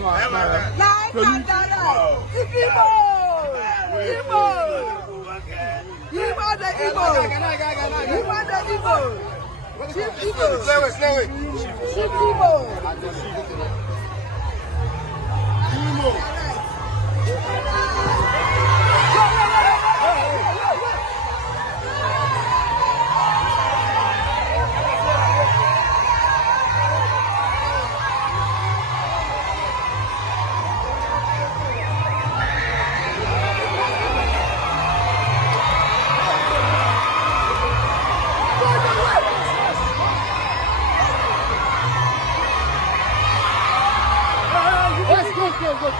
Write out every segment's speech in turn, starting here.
Like and direct. Igbo. Igbo. Igbo the Igbo. Igbo the Igbo. Chief Igbo. Chief Igbo. Good.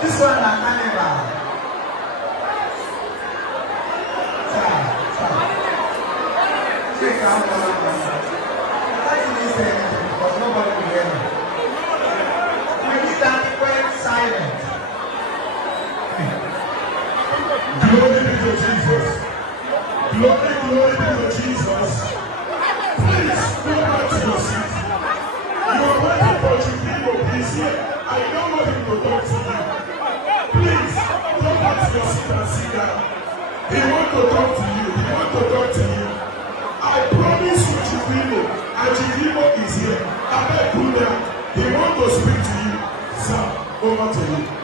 This one na carnival. Check out one. I didn't say anything because nobody will hear me. We need that quiet silent. Glory be to Jesus. Glory be to Jesus. Please go back to your seat. You are waiting for Chipino. He's here. I don't want him to talk to you. Please go back to your seat and sit down. He wants to talk to you. He wants to talk to you. I promise you Chipino. And Chipino is here. I beg you now. He wants to speak to you. Sir, over to you.